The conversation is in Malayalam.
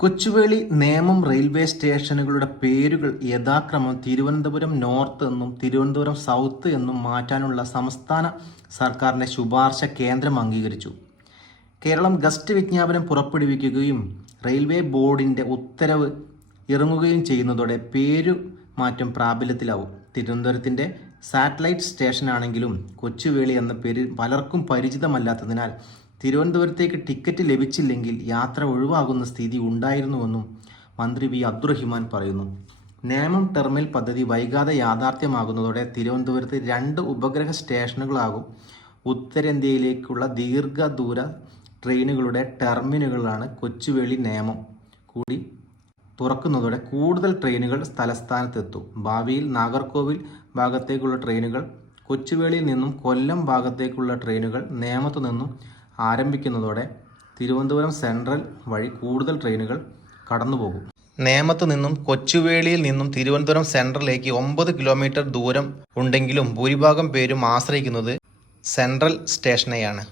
കൊച്ചുവേളി നേമം റെയിൽവേ സ്റ്റേഷനുകളുടെ പേരുകൾ യഥാക്രമം തിരുവനന്തപുരം നോർത്ത് എന്നും തിരുവനന്തപുരം സൗത്ത് എന്നും മാറ്റാനുള്ള സംസ്ഥാന സർക്കാരിന്റെ ശുപാർശ കേന്ദ്രം അംഗീകരിച്ചു. കേരളം ഗസ്റ്റ് വിജ്ഞാപനം പുറപ്പെടുവിക്കുകയും റെയിൽവേ ബോർഡിന്റെ ഉത്തരവ് ഇറങ്ങുകയും ചെയ്യുന്നതോടെ പേരു മാറ്റം പ്രാബല്യത്തിലാവും. തിരുവനന്തപുരത്തിന്റെ സാറ്റലൈറ്റ് സ്റ്റേഷനാണെങ്കിലും കൊച്ചുവേളി എന്ന പേര് പലർക്കും പരിചിതമല്ലാത്തതിനാൽ തിരുവനന്തപുരത്തേക്ക് ടിക്കറ്റ് ലഭിച്ചില്ലെങ്കിൽ യാത്ര ഒഴിവാകുന്ന സ്ഥിതി ഉണ്ടായിരുന്നുവെന്നും മന്ത്രി വി അബ്ദുറഹിമാൻ പറയുന്നു. നേമം ടെർമൽ പദ്ധതി വൈകാതെ യാഥാർത്ഥ്യമാകുന്നതോടെ തിരുവനന്തപുരത്ത് രണ്ട് ഉപഗ്രഹ സ്റ്റേഷനുകളാകും ഉത്തരേന്ത്യയിലേക്കുള്ള ദീർഘദൂര ട്രെയിനുകളുടെ ടെർമിനലുകളാണ് കൊച്ചുവേളി നേമം. കൂടി തുറക്കുന്നതോടെ കൂടുതൽ ട്രെയിനുകൾ തലസ്ഥാനത്തെത്തും. ഭാവിയിൽ നാഗർകോവിൽ ഭാഗത്തേക്കുള്ള ട്രെയിനുകൾ കൊച്ചുവേളിയിൽ നിന്നും കൊല്ലം ഭാഗത്തേക്കുള്ള ട്രെയിനുകൾ നേമത്തു നിന്നും ആരംഭിക്കുന്നതോടെ തിരുവനന്തപുരം സെൻട്രൽ വഴി കൂടുതൽ ട്രെയിനുകൾ കടന്നുപോകും. നേമത്ത് നിന്നും കൊച്ചുവേളിയിൽ നിന്നും തിരുവനന്തപുരം സെൻട്രലിലേക്ക് ഒമ്പത് കിലോമീറ്റർ ദൂരം ഉണ്ടെങ്കിലും ഭൂരിഭാഗം പേരും ആശ്രയിക്കുന്നത് സെൻട്രൽ സ്റ്റേഷനെയാണ്.